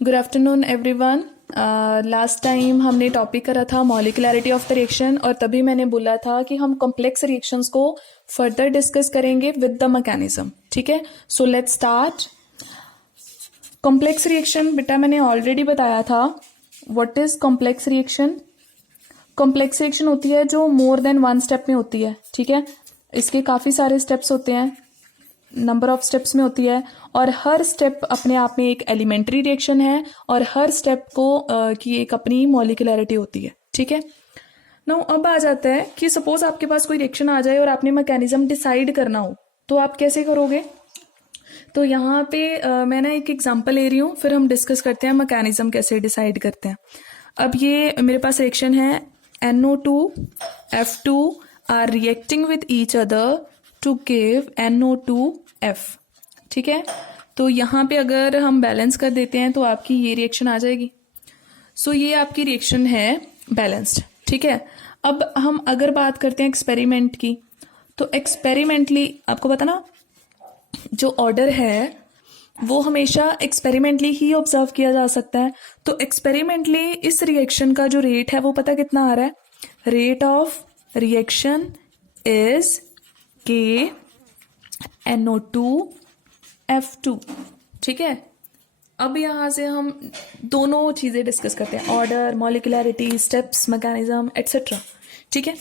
Good afternoon everyone. Last time हमने topic करा था मॉलिक्युलरिटी ऑफ द रिएक्शन और तभी मैंने बोला था कि हम कॉम्प्लेक्स रिएक्शंस को फर्दर डिस्कस करेंगे विद द मैकेनिज्म। ठीक है, so let's start. Complex reaction बेटा मैंने ऑलरेडी बताया था। What is complex reaction? Complex reaction होती है जो मोर देन वन स्टेप में होती है। ठीक है, इसके काफ़ी सारे स्टेप्स होते हैं, नंबर ऑफ स्टेप्स में होती है और हर स्टेप अपने आप में एक एलिमेंट्री रिएक्शन है और हर स्टेप को की एक अपनी मॉलिक्युलरिटी होती है। ठीक है, नाउ अब आ जाता है कि सपोज आपके पास कोई रिएक्शन आ जाए और आपने मैकेनिज्म डिसाइड करना हो तो आप कैसे करोगे। तो यहाँ पे मैं ना एक एग्जांपल ले रही हूँ, फिर हम डिस्कस करते हैं मैकेनिज्म कैसे डिसाइड करते हैं। अब ये मेरे पास रिएक्शन है NO2 F2 are reacting with each other to give NO2F। ठीक है, तो यहाँ पे अगर हम बैलेंस कर देते हैं तो आपकी ये रिएक्शन आ जाएगी। सो ये आपकी रिएक्शन है बैलेंस्ड। ठीक है, अब हम अगर बात करते हैं एक्सपेरिमेंट की, तो एक्सपेरिमेंटली आपको पता ना जो ऑर्डर है वो हमेशा एक्सपेरिमेंटली ही ऑब्जर्व किया जा सकता है। तो एक्सपेरिमेंटली इस रिएक्शन का जो रेट है वो पता कितना आ रहा है? Rate of reaction is K NO2F2। ठीक है, अब यहाँ से हम दोनों चीज़ें डिस्कस करते हैं, ऑर्डर, मॉलिक्युलरिटी, स्टेप्स, मैकेनिज्म एटसेट्रा। ठीक है,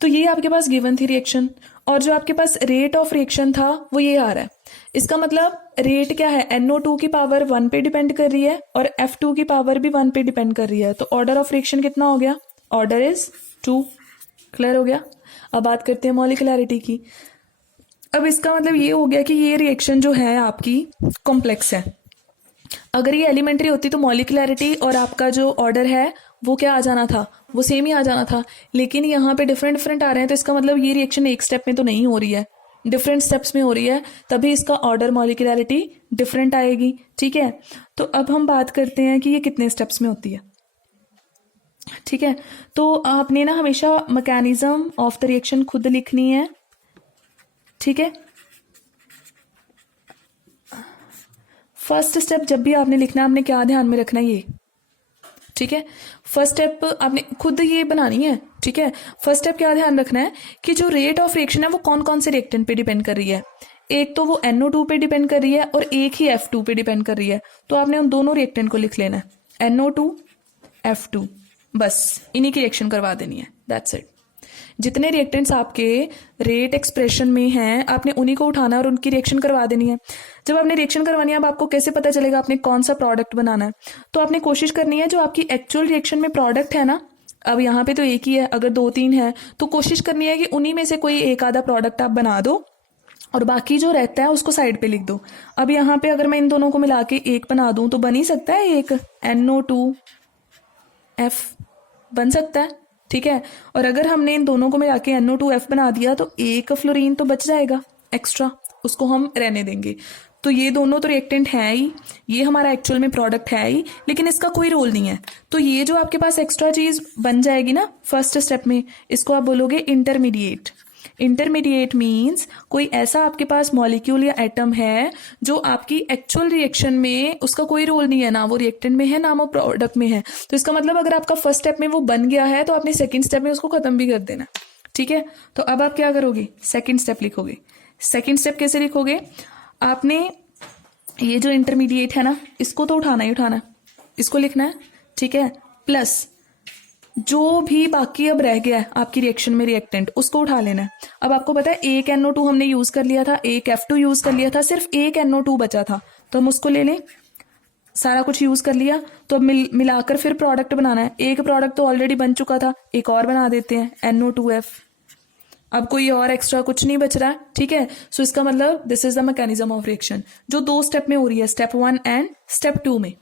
तो ये आपके पास गिवन थी रिएक्शन और जो आपके पास रेट ऑफ रिएक्शन था वो ये आ रहा है। इसका मतलब रेट क्या है? NO2 की पावर 1 पे डिपेंड कर रही है और F2 की पावर भी 1 पे डिपेंड कर रही है। तो ऑर्डर ऑफ रिएक्शन कितना हो गया? Order is 2। क्लियर हो गया? अब बात करते हैं मॉलिक्युलरिटी की। अब इसका मतलब ये हो गया कि ये रिएक्शन जो है आपकी कॉम्प्लेक्स है। अगर ये एलिमेंट्री होती तो मॉलिक्युलरिटी और आपका जो ऑर्डर है वो क्या आ जाना था? वो सेम ही आ जाना था, लेकिन यहाँ पे डिफरेंट डिफरेंट आ रहे हैं। तो इसका मतलब ये रिएक्शन एक स्टेप में तो नहीं हो रही है, डिफरेंट स्टेप्स में हो रही है, तभी इसका ऑर्डर मॉलिक्युलरिटी डिफरेंट आएगी। ठीक है, तो अब हम बात करते हैं कि ये कितने स्टेप्स में होती है। ठीक है, तो आपने ना हमेशा मैकेनिज्म ऑफ द रिएक्शन खुद लिखनी है। ठीक है, फर्स्ट स्टेप जब भी आपने लिखना है आपने क्या ध्यान में रखना है ये। ठीक है, फर्स्ट स्टेप आपने खुद ये बनानी है। ठीक है, फर्स्ट स्टेप क्या ध्यान रखना है कि जो रेट ऑफ रिएक्शन है वो कौन कौन से रिएक्टेंट पे डिपेंड कर रही है। एक तो वो NO2 पे डिपेंड कर रही है और एक ही F2 पे डिपेंड कर रही है। तो आपने उन दोनों रिएक्टेंट को लिख लेना है, NO2 F2, बस इन्हीं की रिएक्शन करवा देनी है, दैट्स इट। जितने रिएक्टेंट्स आपके रेट एक्सप्रेशन में हैं आपने उन्हीं को उठाना है और उनकी रिएक्शन करवा देनी है। जब आपने रिएक्शन करवानी है, अब आपको कैसे पता चलेगा आपने कौन सा प्रोडक्ट बनाना है? तो आपने कोशिश करनी है जो आपकी एक्चुअल रिएक्शन में प्रोडक्ट है ना, अब यहाँ पे तो एक ही है, अगर 2-3 है तो कोशिश करनी है कि उन्हीं में से कोई एक आधा प्रोडक्ट आप बना दो और बाकी जो रहता है उसको साइड पे लिख दो। अब यहाँ पे अगर मैं इन दोनों को मिला के एक बना दूं तो बन ही सकता है, एक NO2F बन सकता है। ठीक है, और अगर हमने इन दोनों को मिला के NO2F बना दिया तो एक फ्लोरीन तो बच जाएगा एक्स्ट्रा, उसको हम रहने देंगे। तो ये दोनों तो रिएक्टेंट है ही, ये हमारा एक्चुअल में प्रोडक्ट है ही, लेकिन इसका कोई रोल नहीं है। तो ये जो आपके पास एक्स्ट्रा चीज बन जाएगी ना फर्स्ट स्टेप में, इसको आप बोलोगे इंटरमीडिएट। इंटरमीडिएट मीन्स कोई ऐसा आपके पास मॉलिक्यूल या एटम है जो आपकी एक्चुअल रिएक्शन में उसका कोई रोल नहीं है, ना वो रिएक्टेंट में है ना वो प्रोडक्ट में है। तो इसका मतलब अगर आपका फर्स्ट स्टेप में वो बन गया है तो आपने सेकंड स्टेप में उसको खत्म भी कर देना। ठीक है, तो अब आप क्या करोगे? सेकंड स्टेप लिखोगे। सेकंड स्टेप कैसे लिखोगे? आपने ये जो इंटरमीडिएट है ना इसको तो उठाना ही उठाना है, इसको लिखना है। ठीक है, प्लस जो भी बाकी अब रह गया है आपकी रिएक्शन में रिएक्टेंट उसको उठा लेना है। अब आपको पता है एक NO2 हमने यूज कर लिया था, एक F2 यूज कर लिया था, सिर्फ एक NO2 बचा था, तो हम उसको ले लें। सारा कुछ यूज कर लिया तो अब मिलाकर फिर प्रोडक्ट बनाना है। एक प्रोडक्ट तो ऑलरेडी बन चुका था, एक और बना देते हैं NO2F। अब कोई और एक्स्ट्रा कुछ नहीं बच रहा है। ठीक है, सो इसका मतलब this is the mechanism of reaction जो 2 स्टेप में हो रही है, स्टेप 1 एंड स्टेप 2 में।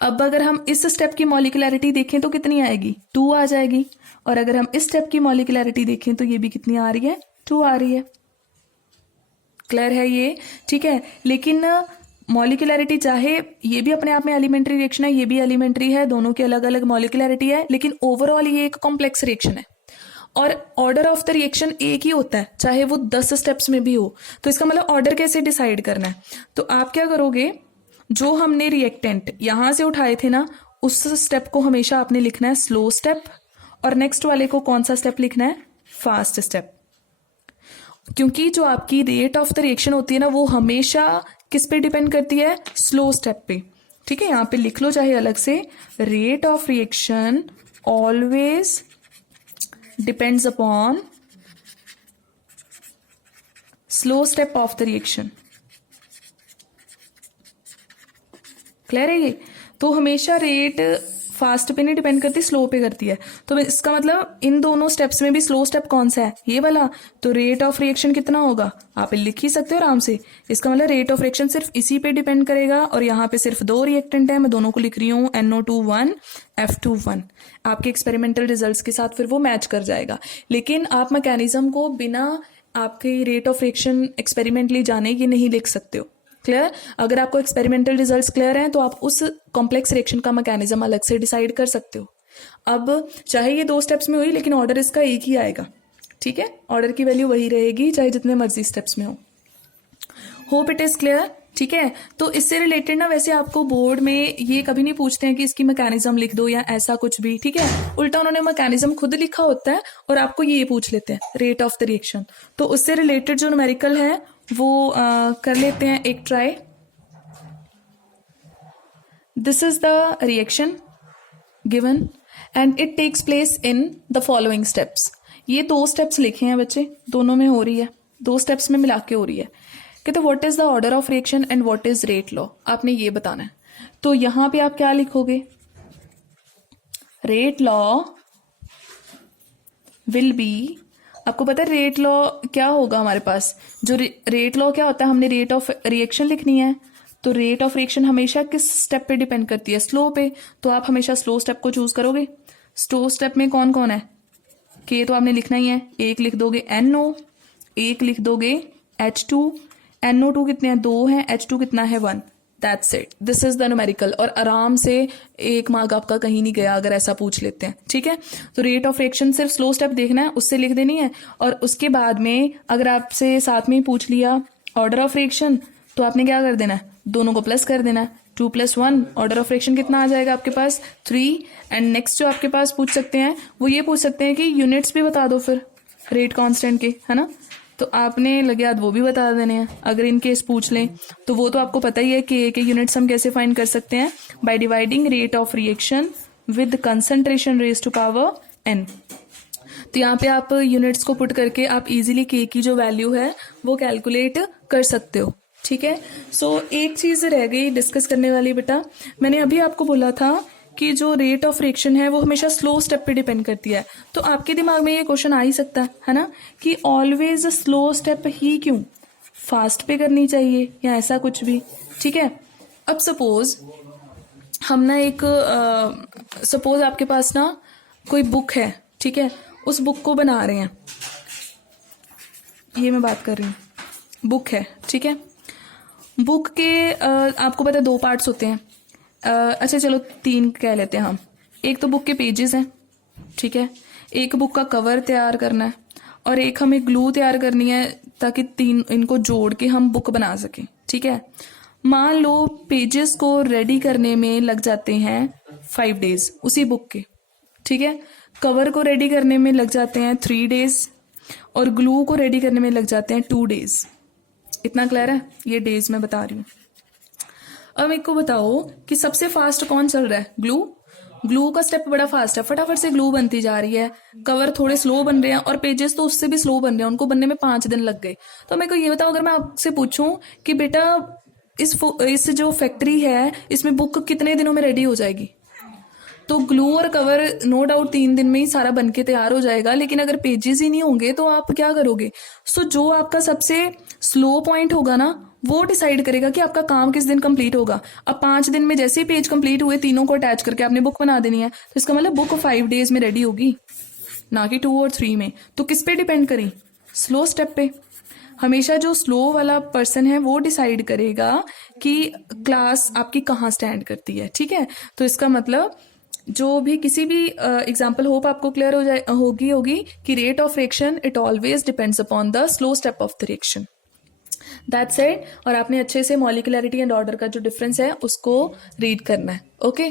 अब अगर हम इस स्टेप की मॉलिक्युलरिटी देखें तो कितनी आएगी? 2 आ जाएगी, और अगर हम इस स्टेप की मॉलिक्युलरिटी देखें तो ये भी कितनी आ रही है? 2 आ रही है। क्लियर है ये? ठीक है, लेकिन मॉलिक्युलरिटी चाहे ये भी अपने आप में एलिमेंट्री रिएक्शन है, ये भी एलिमेंट्री है, दोनों की अलग अलग मॉलिक्युलरिटी है, लेकिन ओवरऑल ये एक कॉम्प्लेक्स रिएक्शन है और ऑर्डर ऑफ द रिएक्शन एक ही होता है चाहे वो 10 स्टेप्स में भी हो। तो इसका मतलब ऑर्डर कैसे डिसाइड करना है? तो आप क्या करोगे, जो हमने रिएक्टेंट यहां से उठाए थे ना, उस स्टेप को हमेशा आपने लिखना है स्लो स्टेप, और नेक्स्ट वाले को कौन सा स्टेप लिखना है, फास्ट स्टेप। क्योंकि जो आपकी रेट ऑफ द रिएक्शन होती है ना, वो हमेशा किस पे डिपेंड करती है, स्लो स्टेप पे। ठीक है, यहां पे लिख लो चाहे अलग से, rate of reaction always depends upon slow step of the reaction. Clear है ये? तो हमेशा रेट फास्ट पे नहीं डिपेंड करती, स्लो पे करती है। तो इसका मतलब इन दोनों स्टेप्स में भी स्लो स्टेप कौन सा है, ये वाला। तो रेट ऑफ रिएक्शन कितना होगा, आप लिख ही सकते हो आराम से। इसका मतलब रेट ऑफ रिएक्शन सिर्फ इसी पे डिपेंड करेगा, और यहाँ पे सिर्फ दो रिएक्टेंट है, मैं दोनों को लिख रही हूँ NO2 1 F2 1। आपके एक्सपेरिमेंटल रिजल्ट्स के साथ फिर वो मैच कर जाएगा। लेकिन आप मैकेनिज्म को बिना आपके रेट ऑफ रिएक्शन एक्सपेरिमेंटली जाने की नहीं लिख सकते हो। क्लियर? अगर आपको एक्सपेरिमेंटल रिजल्ट्स क्लियर हैं तो आप उस कॉम्प्लेक्स रिएक्शन का मैकेनिज्म अलग से डिसाइड कर सकते हो। अब चाहे ये दो स्टेप्स में हुई, लेकिन ऑर्डर इसका एक ही आएगा। ठीक है, ऑर्डर की वैल्यू वही रहेगी चाहे जितने मर्जी स्टेप्स में हो। Hope it is clear. ठीक है, तो इससे रिलेटेड ना वैसे आपको बोर्ड में ये कभी नहीं पूछते हैं कि इसकी मैकेनिज्म लिख दो या ऐसा कुछ भी। ठीक है, उल्टा उन्होंने मैकेनिज्म खुद लिखा होता है और आपको ये पूछ लेते हैं रेट ऑफ द रिएक्शन। तो उससे रिलेटेड जो न्यूमेरिकल है वो कर लेते हैं एक try. This is the reaction given and it takes place in the following steps. ये दो स्टेप्स लिखे हैं बच्चे, दोनों में हो रही है, दो स्टेप्स में मिला के हो रही है। कहते what is the order of reaction and what is rate law, आपने ये बताना है। तो यहां पे आप क्या लिखोगे, रेट लॉ विल बी, आपको पता है रेट लॉ क्या होगा हमारे पास, जो रेट लॉ क्या होता है, हमने रेट ऑफ रिएक्शन लिखनी है। तो रेट ऑफ रिएक्शन हमेशा किस स्टेप पे डिपेंड करती है, स्लो पे। तो आप हमेशा स्लो स्टेप को चूज करोगे। स्लो स्टेप में कौन कौन है, के तो आपने लिखना ही है, एक लिख दोगे NO, एक लिख दोगे H2। NO2 कितने हैं, 2 हैं, H2 कितना है, 1। That's it, this is the numerical. और आराम से एक मार्क आपका कहीं नहीं गया अगर ऐसा पूछ लेते हैं। ठीक है, तो रेट ऑफ रिएक्शन सिर्फ स्लो स्टेप देखना है, उससे लिख देनी है। और उसके बाद में अगर आपसे साथ में ही पूछ लिया ऑर्डर ऑफ रिएक्शन, तो आपने क्या कर देना है, दोनों को प्लस कर देना है। 2 + 1, ऑर्डर ऑफ रिएक्शन कितना आ जाएगा आपके पास, 3। एंड नेक्स्ट जो आपके पास पूछ सकते हैं वो ये पूछ सकते हैं कि यूनिट्स भी बता दो फिर रेट कांस्टेंट के, है ना। तो आपने लगे हाथ वो भी बता देने हैं अगर इन केस पूछ लें। तो वो तो आपको पता ही है कि यूनिट्स हम कैसे फाइंड कर सकते हैं, by dividing rate of reaction with concentration raise to power n। तो यहाँ पे आप यूनिट्स को पुट करके आप इजीली के की जो वैल्यू है वो कैलकुलेट कर सकते हो। ठीक है, सो एक चीज रह गई डिस्कस करने वाली बेटा, मैंने अभी आपको बोला था कि जो रेट ऑफ रिएक्शन है वो हमेशा स्लो स्टेप पे डिपेंड करती है। तो आपके दिमाग में ये क्वेश्चन आ ही सकता है ना, कि ऑलवेज स्लो स्टेप ही क्यों, फास्ट पे करनी चाहिए या ऐसा कुछ भी। ठीक है, अब सपोज हम ना एक सपोज आपके पास ना कोई बुक है, ठीक है, उस बुक को बना रहे हैं, ये मैं बात कर रही हूँ, बुक है। ठीक है, बुक के आपको पता है 2 पार्ट्स होते हैं। अच्छा चलो 3 कह लेते हैं हम। एक तो बुक के पेजेस हैं, ठीक है, एक बुक का कवर तैयार करना है, और एक हमें ग्लू तैयार करनी है ताकि 3 इनको जोड़ के हम बुक बना सकें। ठीक है, मान लो पेजेस को रेडी करने में लग जाते हैं 5 डेज उसी बुक के। ठीक है, कवर को रेडी करने में लग जाते हैं 3 डेज, और ग्लू को रेडी करने में लग जाते हैं 2 डेज। इतना क्लियर है, ये डेज मैं बता रही हूँ। अब मेरे को बताओ कि सबसे फास्ट कौन चल रहा है, ग्लू का स्टेप बड़ा फास्ट है, फटाफट से ग्लू बनती जा रही है। कवर थोड़े स्लो बन रहे हैं और पेजेस तो उससे भी स्लो बन रहे हैं, उनको बनने में 5 दिन लग गए। तो मेरे को ये बताओ, अगर मैं आपसे पूछूं कि बेटा इस जो फैक्ट्री है इसमें बुक कितने दिनों में रेडी हो जाएगी, तो ग्लू और कवर नो डाउट 3 दिन में ही सारा बन के तैयार हो जाएगा। लेकिन अगर पेजेस ही नहीं होंगे तो आप क्या करोगे। सो जो आपका सबसे स्लो पॉइंट होगा ना, वो डिसाइड करेगा कि आपका काम किस दिन कंप्लीट होगा। अब 5 दिन में जैसे ही पेज कंप्लीट हुए, तीनों को अटैच करके आपने बुक बना देनी है, तो इसका मतलब बुक 5 डेज में रेडी होगी, ना कि 2 और 3 में। तो किस पे डिपेंड करी, स्लो स्टेप पे। हमेशा जो स्लो वाला पर्सन है वो डिसाइड करेगा कि क्लास आपकी कहाँ स्टैंड करती है। ठीक है, तो इसका मतलब जो भी किसी भी एग्जाम्पल होप आपको क्लियर हो जाए होगी कि rate of reaction it always depends upon the slow step of the reaction. That's it. और आपने अच्छे से मॉलिक्यूलरिटी एंड ऑर्डर का जो डिफरेंस है उसको रीड करना है। ओके